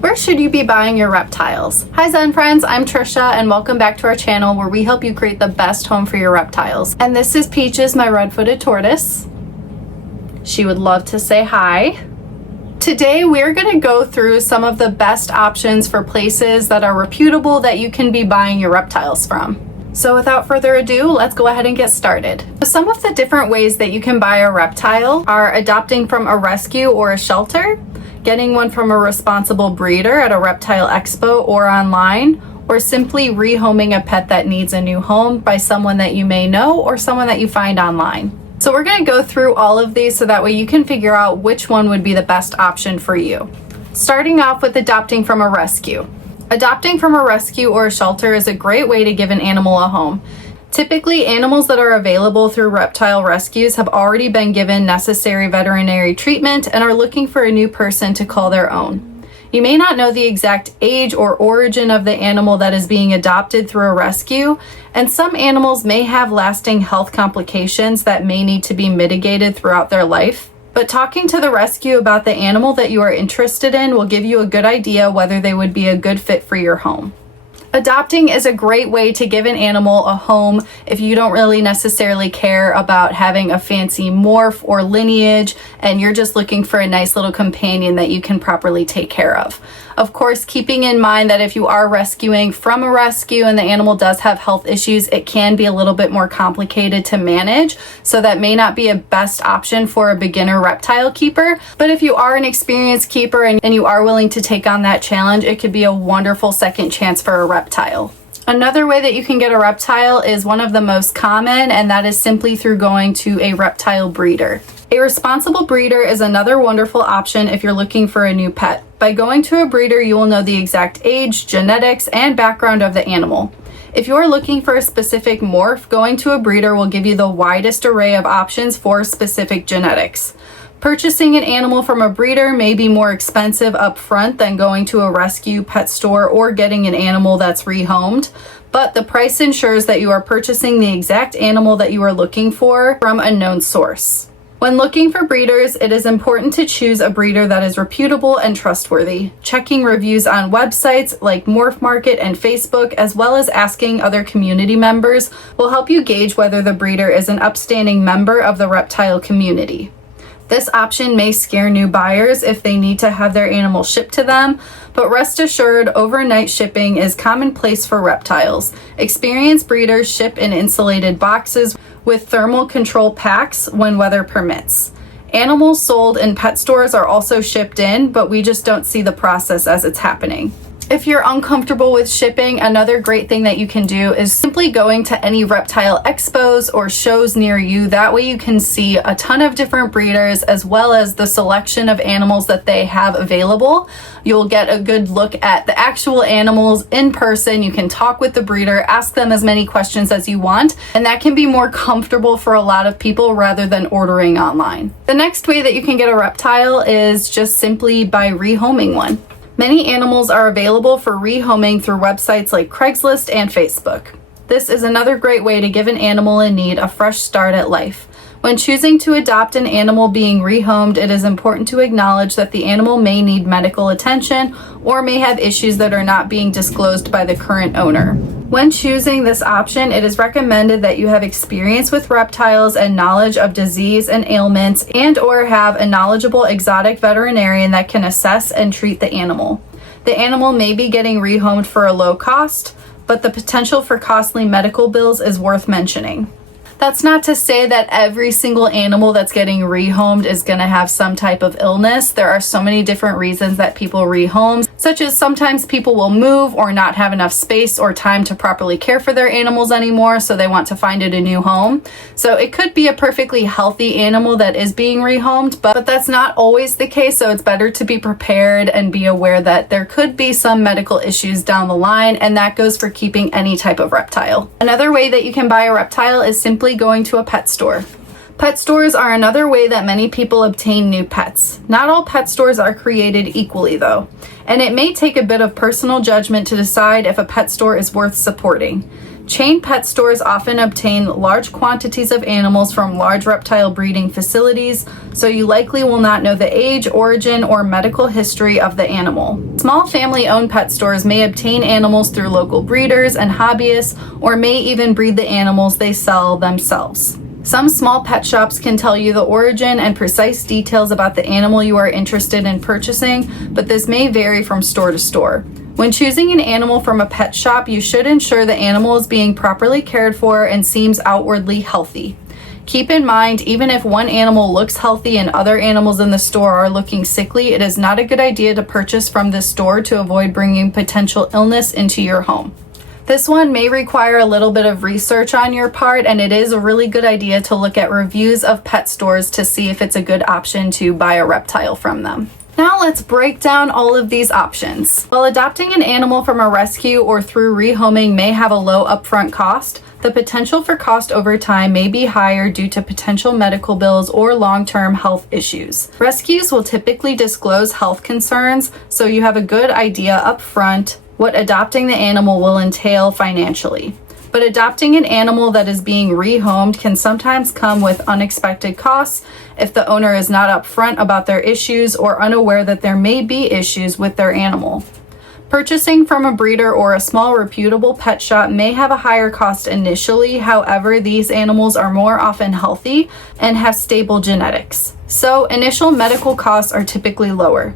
Where should you be buying your reptiles? Hi Zen friends, I'm Trisha and welcome back to our channel where we help you create the best home for your reptiles. And this is Peaches, my red-footed tortoise. She would love to say hi. Today we're going to go through some of the best options for places that are reputable that you can be buying your reptiles from. So without further ado, let's go ahead and get started. Some of the different ways that you can buy a reptile are adopting from a rescue or a shelter, getting one from a responsible breeder at a reptile expo or online, or simply rehoming a pet that needs a new home by someone that you may know or someone that you find online. So we're going to go through all of these so that way you can figure out which one would be the best option for you. Starting off with adopting from a rescue. Adopting from a rescue or a shelter is a great way to give an animal a home. Typically, animals that are available through reptile rescues have already been given necessary veterinary treatment and are looking for a new person to call their own. You may not know the exact age or origin of the animal that is being adopted through a rescue, and some animals may have lasting health complications that may need to be mitigated throughout their life. But talking to the rescue about the animal that you are interested in will give you a good idea whether they would be a good fit for your home. Adopting is a great way to give an animal a home if you don't really necessarily care about having a fancy morph or lineage and you're just looking for a nice little companion that you can properly take care of. Of course, keeping in mind that if you are rescuing from a rescue and the animal does have health issues, it can be a little bit more complicated to manage, so that may not be a best option for a beginner reptile keeper. But if you are an experienced keeper and you are willing to take on that challenge, it could be a wonderful second chance for a reptile. Another way that you can get a reptile is one of the most common, and that is simply through going to a reptile breeder. A responsible breeder is another wonderful option if you're looking for a new pet. By going to a breeder, you will know the exact age, genetics, and background of the animal. If you are looking for a specific morph, going to a breeder will give you the widest array of options for specific genetics. Purchasing an animal from a breeder may be more expensive up front than going to a rescue, pet store, or getting an animal that's rehomed, but the price ensures that you are purchasing the exact animal that you are looking for from a known source. When looking for breeders, it is important to choose a breeder that is reputable and trustworthy. Checking reviews on websites like Morph Market and Facebook, as well as asking other community members, will help you gauge whether the breeder is an upstanding member of the reptile community. This option may scare new buyers if they need to have their animal shipped to them, but rest assured, overnight shipping is commonplace for reptiles. Experienced breeders ship in insulated boxes with thermal control packs when weather permits. Animals sold in pet stores are also shipped in, but we just don't see the process as it's happening. If you're uncomfortable with shipping, another great thing that you can do is simply going to any reptile expos or shows near you. That way you can see a ton of different breeders as well as the selection of animals that they have available. You'll get a good look at the actual animals in person. You can talk with the breeder, ask them as many questions as you want, and that can be more comfortable for a lot of people rather than ordering online. The next way that you can get a reptile is just simply by rehoming one. Many animals are available for rehoming through websites like Craigslist and Facebook. This is another great way to give an animal in need a fresh start at life. When choosing to adopt an animal being rehomed, it is important to acknowledge that the animal may need medical attention or may have issues that are not being disclosed by the current owner. When choosing this option, it is recommended that you have experience with reptiles and knowledge of disease and ailments, and or have a knowledgeable exotic veterinarian that can assess and treat the animal. The animal may be getting rehomed for a low cost, but the potential for costly medical bills is worth mentioning. That's not to say that every single animal that's getting rehomed is going to have some type of illness. There are so many different reasons that people rehome, such as sometimes people will move or not have enough space or time to properly care for their animals anymore, so they want to find it a new home. So it could be a perfectly healthy animal that is being rehomed, but that's not always the case, so it's better to be prepared and be aware that there could be some medical issues down the line, and that goes for keeping any type of reptile. Another way that you can buy a reptile is simply going to a pet store. Pet stores are another way that many people obtain new pets. Not all pet stores are created equally though, and it may take a bit of personal judgment to decide if a pet store is worth supporting. Chain pet stores often obtain large quantities of animals from large reptile breeding facilities, so you likely will not know the age, origin, or medical history of the animal. Small family-owned pet stores may obtain animals through local breeders and hobbyists, or may even breed the animals they sell themselves. Some small pet shops can tell you the origin and precise details about the animal you are interested in purchasing, but this may vary from store to store. When choosing an animal from a pet shop, you should ensure the animal is being properly cared for and seems outwardly healthy. Keep in mind, even if one animal looks healthy and other animals in the store are looking sickly, it is not a good idea to purchase from this store to avoid bringing potential illness into your home. This one may require a little bit of research on your part, and it is a really good idea to look at reviews of pet stores to see if it's a good option to buy a reptile from them. Now let's break down all of these options. While adopting an animal from a rescue or through rehoming may have a low upfront cost, the potential for cost over time may be higher due to potential medical bills or long-term health issues. Rescues will typically disclose health concerns, so you have a good idea up front what adopting the animal will entail financially. But adopting an animal that is being rehomed can sometimes come with unexpected costs if the owner is not upfront about their issues or unaware that there may be issues with their animal. Purchasing from a breeder or a small reputable pet shop may have a higher cost initially. However, these animals are more often healthy and have stable genetics, so initial medical costs are typically lower.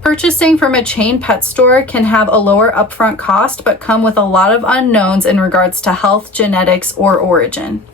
Purchasing from a chain pet store can have a lower upfront cost but come with a lot of unknowns in regards to health, genetics, or origin.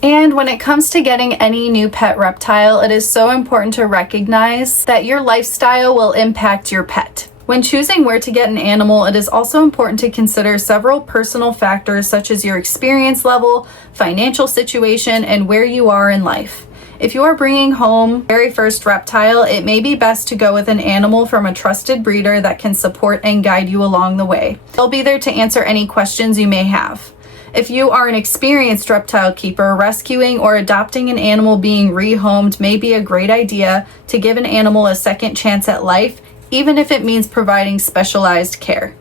And when it comes to getting any new pet reptile, it is so important to recognize that your lifestyle will impact your pet. When choosing where to get an animal, it is also important to consider several personal factors such as your experience level, financial situation, and where you are in life. If you are bringing home your very first reptile, it may be best to go with an animal from a trusted breeder that can support and guide you along the way. They'll be there to answer any questions you may have. If you are an experienced reptile keeper, rescuing or adopting an animal being rehomed may be a great idea to give an animal a second chance at life, even if it means providing specialized care.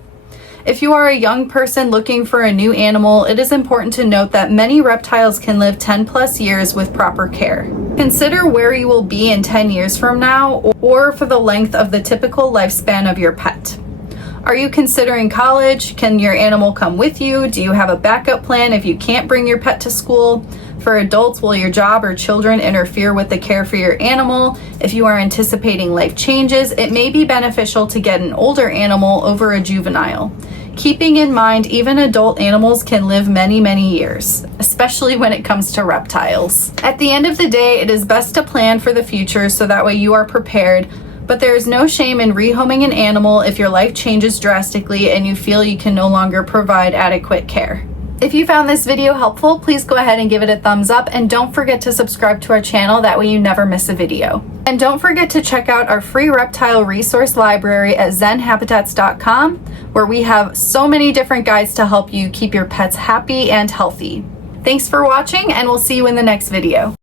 If you are a young person looking for a new animal, it is important to note that many reptiles can live 10 plus years with proper care. Consider where you will be in 10 years from now or for the length of the typical lifespan of your pet. Are you considering college? Can your animal come with you? Do you have a backup plan if you can't bring your pet to school? For adults, will your job or children interfere with the care for your animal? If you are anticipating life changes, it may be beneficial to get an older animal over a juvenile. Keeping in mind, even adult animals can live many, many years, especially when it comes to reptiles. At the end of the day, it is best to plan for the future so that way you are prepared, but there is no shame in rehoming an animal if your life changes drastically and you feel you can no longer provide adequate care. If you found this video helpful, please go ahead and give it a thumbs up, and don't forget to subscribe to our channel, that way you never miss a video. And don't forget to check out our free reptile resource library at zenhabitats.com, where we have so many different guides to help you keep your pets happy and healthy. Thanks for watching, and we'll see you in the next video.